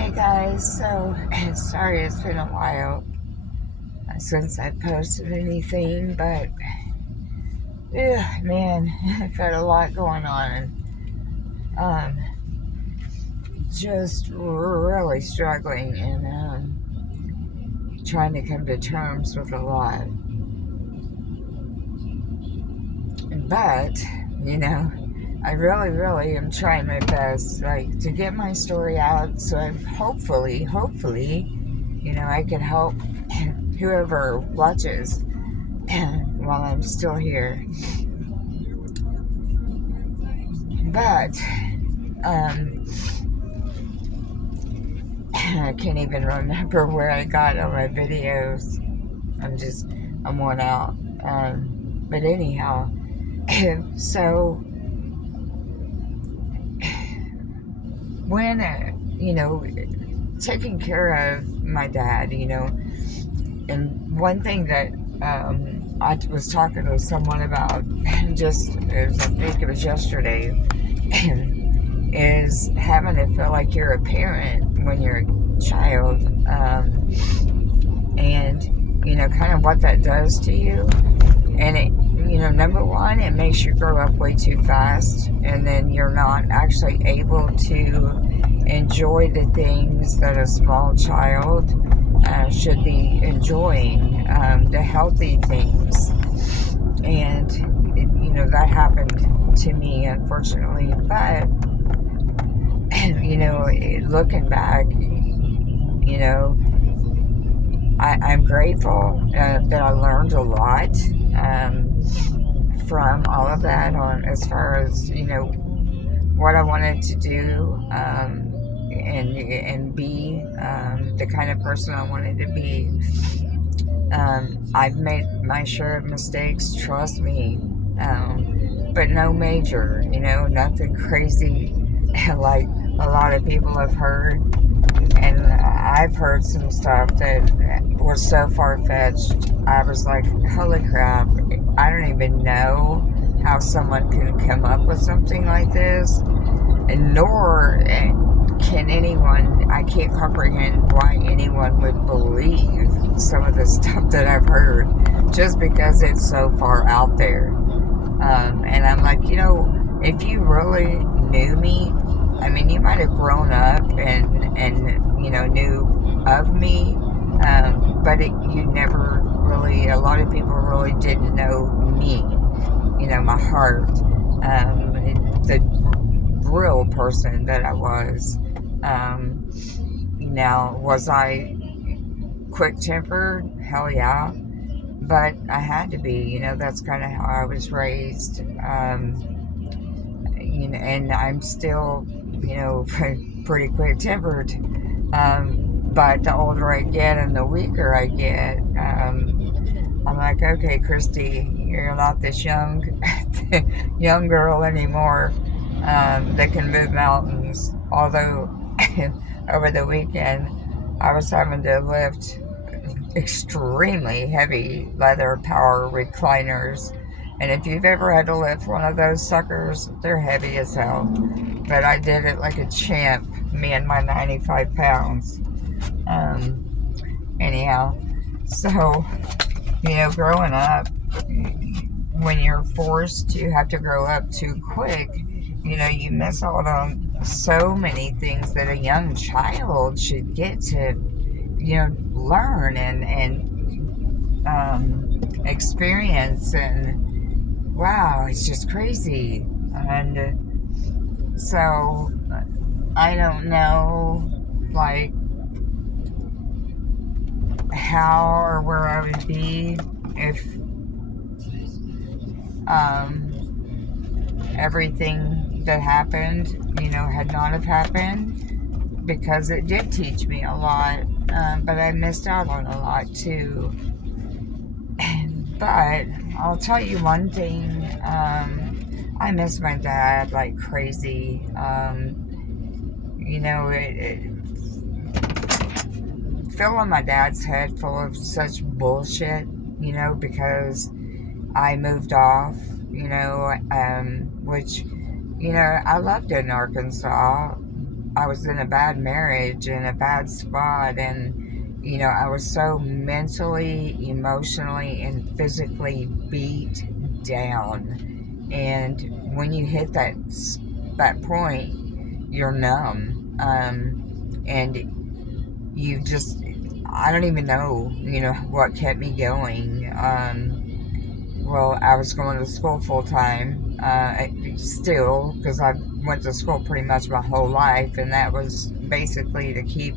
Hey guys, so sorry it's been a while since I posted anything, but man, I've had a lot going on. Um, just really struggling and trying to come to terms with a lot. But, you know, I really am trying my best, like, to get my story out so hopefully, I can help whoever watches while I'm still here. But um, I can't even remember where I got all my videos. I'm worn out. But anyhow, so when, taking care of my dad, and one thing that I was talking to someone about I think it was yesterday, is having to feel like you're a parent when you're a child, and kind of what that does to you. And it, number one, it makes you grow up way too fast, and then you're not actually able to enjoy the things that a small child should be enjoying, the healthy things. And that happened to me, unfortunately. But looking back, I'm grateful that I learned a lot from all of that, on as far as what I wanted to do, and be the kind of person I wanted to be. I've made my share of mistakes, trust me, but no major, nothing crazy like a lot of people have heard. And I've heard some stuff that was so far-fetched. I was like, holy crap, I don't even know how someone can come up with something like this. And nor can anyone, I can't comprehend why anyone would believe some of the stuff that I've heard, just because it's so far out there. And I'm like, if you really knew me, I mean, you might have grown up and knew of me, but you never really, a lot of people really didn't know me, my heart, the real person that I was. Now, was I quick-tempered? Hell yeah. But I had to be, that's kind of how I was raised. And I'm still, pretty quick-tempered. But the older I get and the weaker I get, I'm like, okay, Christy, you're not this young girl anymore, that can move mountains. Although, over the weekend, I was having to lift extremely heavy leather power recliners. And if you've ever had to lift one of those suckers, they're heavy as hell. But I did it like a champ, me and my 95 pounds. Anyhow, so, growing up, when you're forced to have to grow up too quick, you miss out on so many things that a young child should get to, learn and experience. And wow, it's just crazy. And so I don't know, like, how or where I would be if everything that happened, had not have happened, because it did teach me a lot, but I missed out on a lot too. But I'll tell you one thing, I miss my dad like crazy. Filling my dad's head full of such bullshit, because I moved off, which, I loved it in Arkansas, I was in a bad marriage and a bad spot, and I was so mentally, emotionally, and physically beat down. And when you hit that point, you're numb, and you just, I don't even know, what kept me going. Well, I was going to school full time, still, because I went to school pretty much my whole life, and that was basically to keep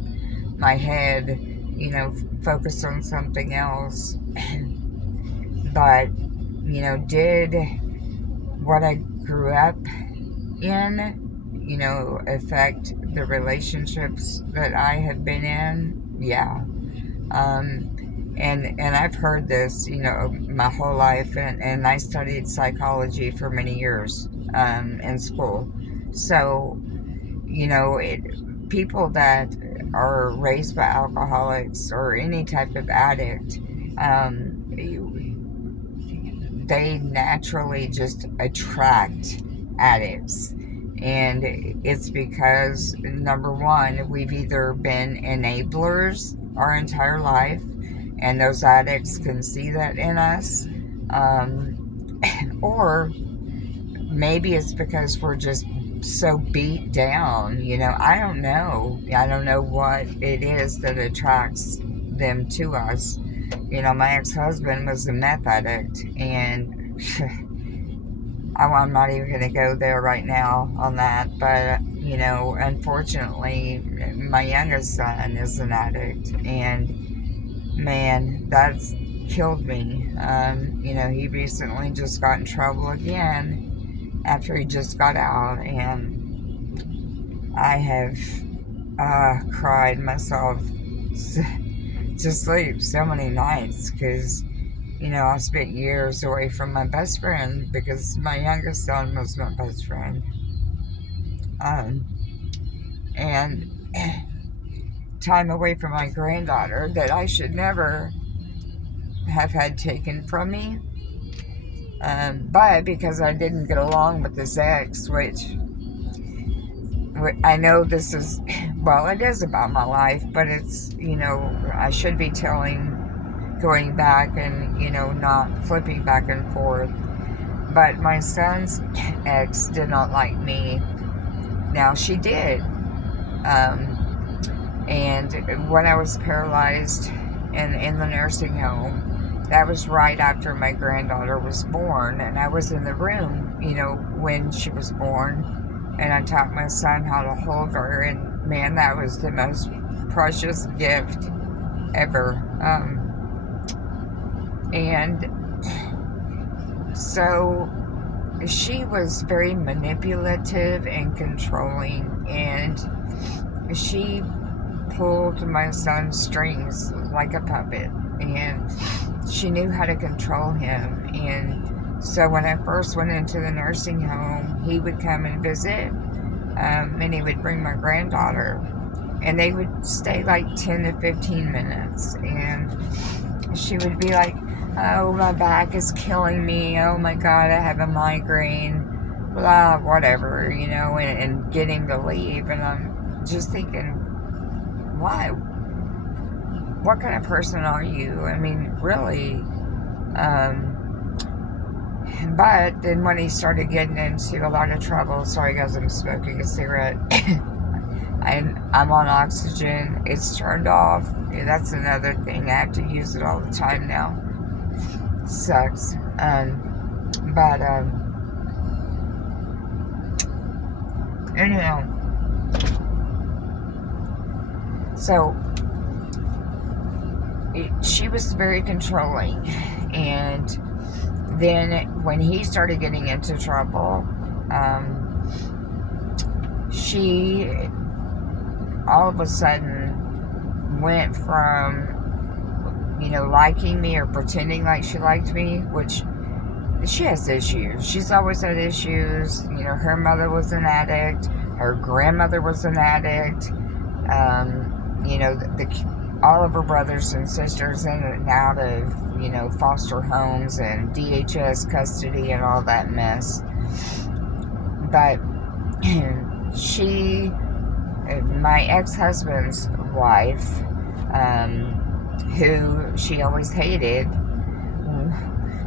my head, focused on something else. But, did what I grew up in, affect the relationships that I have been in? Yeah. And I've heard this, my whole life, and I studied psychology for many years in school. So, people that are raised by alcoholics or any type of addict, they naturally just attract addicts. And it's because, number one, we've either been enablers our entire life, and those addicts can see that in us, or maybe it's because we're just so beat down. I don't know. I don't know what it is that attracts them to us. My ex-husband was a meth addict, and I'm not even going to go there right now on that, but unfortunately, my youngest son is an addict, and man, that's killed me. He recently just got in trouble again after he just got out, and I have cried myself to sleep so many nights, because I spent years away from my best friend, because my youngest son was my best friend. And time away from my granddaughter that I should never have had taken from me. But because I didn't get along with this ex, which I know this is, well, it is about my life, but it's, I should be going back and, not flipping back and forth. But my son's ex did not like me. Now, she did. And when I was paralyzed and in the nursing home, that was right after my granddaughter was born. And I was in the room, when she was born. And I taught my son how to hold her. And man, that was the most precious gift ever. And so she was very manipulative and controlling, and she pulled my son's strings like a puppet, and she knew how to control him. And so when I first went into the nursing home, he would come and visit, and he would bring my granddaughter, and they would stay like 10 to 15 minutes, and she would be like, "Oh, my back is killing me. Oh my God, I have a migraine." Blah, whatever, and getting to leave. And I'm just thinking, why? What kind of person are you? I mean, really? But then when he started getting into a lot of trouble, sorry guys, I'm smoking a cigarette. I'm on oxygen. It's turned off. Yeah, that's another thing. I have to use it all the time now. It sucks. But anyhow, so she was very controlling, and then when he started getting into trouble, she all of a sudden went from, liking me or pretending like she liked me, which she has issues. She's always had issues. Her mother was an addict. Her grandmother was an addict. All of her brothers and sisters in and out of, foster homes and DHS custody and all that mess. But she my ex-husband's wife, who she always hated,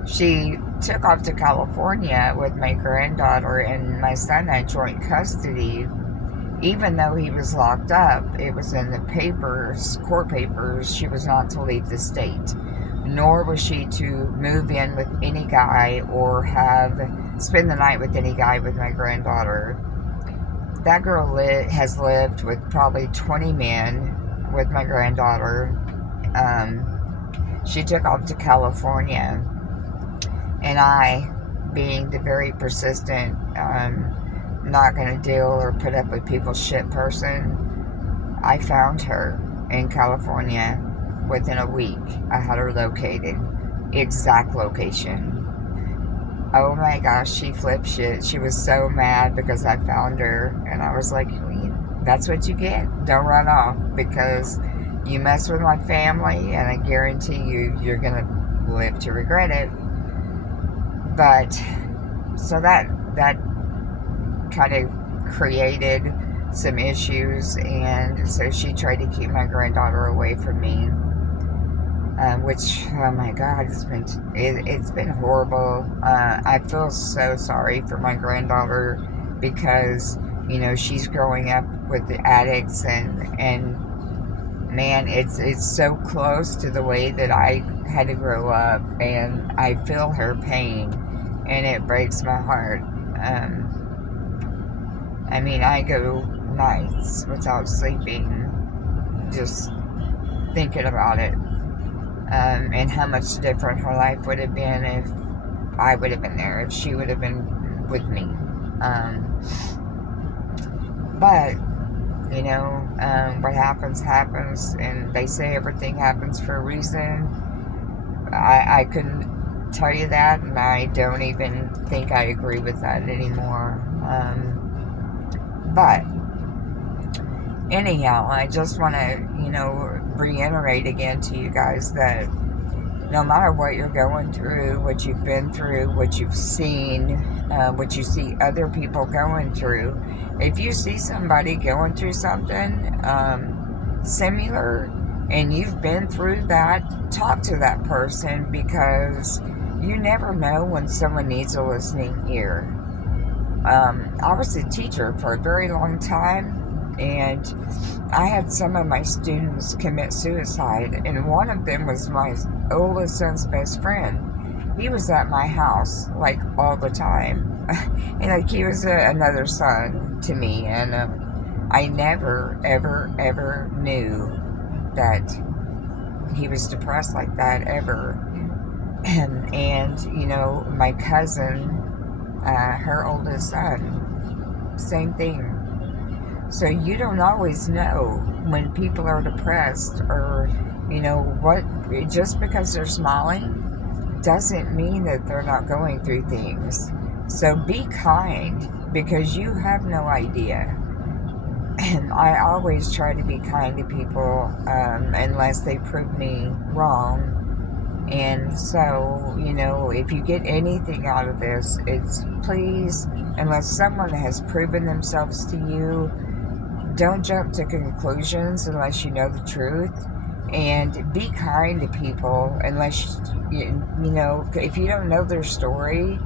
she took off to California with my granddaughter, and my son had joint custody. Even though he was locked up, it was in the papers, court papers, she was not to leave the state. Nor was she to move in with any guy or spend the night with any guy with my granddaughter. That girl has lived with probably 20 men with my granddaughter. She took off to California, and I, being the very persistent, not going to deal or put up with people's shit person, I found her in California within a week. I had her located, exact location. Oh my gosh, she flipped shit. She was so mad because I found her, and I was like, that's what you get. Don't run off, because you mess with my family, and I guarantee you're gonna live to regret it. But so that kind of created some issues, and so she tried to keep my granddaughter away from me, which, oh my God, it's been horrible. I feel so sorry for my granddaughter, because she's growing up with the addicts, and man, it's so close to the way that I had to grow up, and I feel her pain, and it breaks my heart. I mean, I go nights without sleeping, just thinking about it, and how much different her life would have been if I would have been there, if she would have been with me. But, what happens, and they say everything happens for a reason. I couldn't tell you that, and I don't even think I agree with that anymore. But anyhow, I just want to, reiterate again to you guys that no matter what you're going through, what you've been through, what you've seen, what you see other people going through, if you see somebody going through something similar, and you've been through that, talk to that person, because you never know when someone needs a listening ear. I was a teacher for a very long time, and I had some of my students commit suicide, and one of them was my oldest son's best friend. He was at my house, like, all the time. And, like, he was another son to me, and I never, ever, ever knew that he was depressed like that, ever. And my cousin, her oldest son, same thing. So you don't always know when people are depressed, or just because they're smiling doesn't mean that they're not going through things. So be kind, because you have no idea. And I always try to be kind to people, unless they prove me wrong. And so, if you get anything out of this, it's please, unless someone has proven themselves to you, don't jump to conclusions unless you know the truth. And be kind to people, unless, if you don't know their story,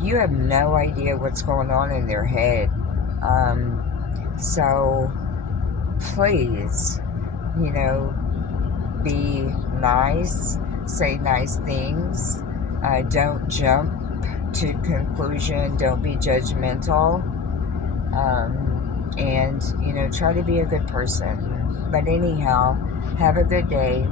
you have no idea what's going on in their head. So, please, be nice. Say nice things. Don't jump to conclusion. Don't be judgmental. And try to be a good person. But anyhow, have a good day.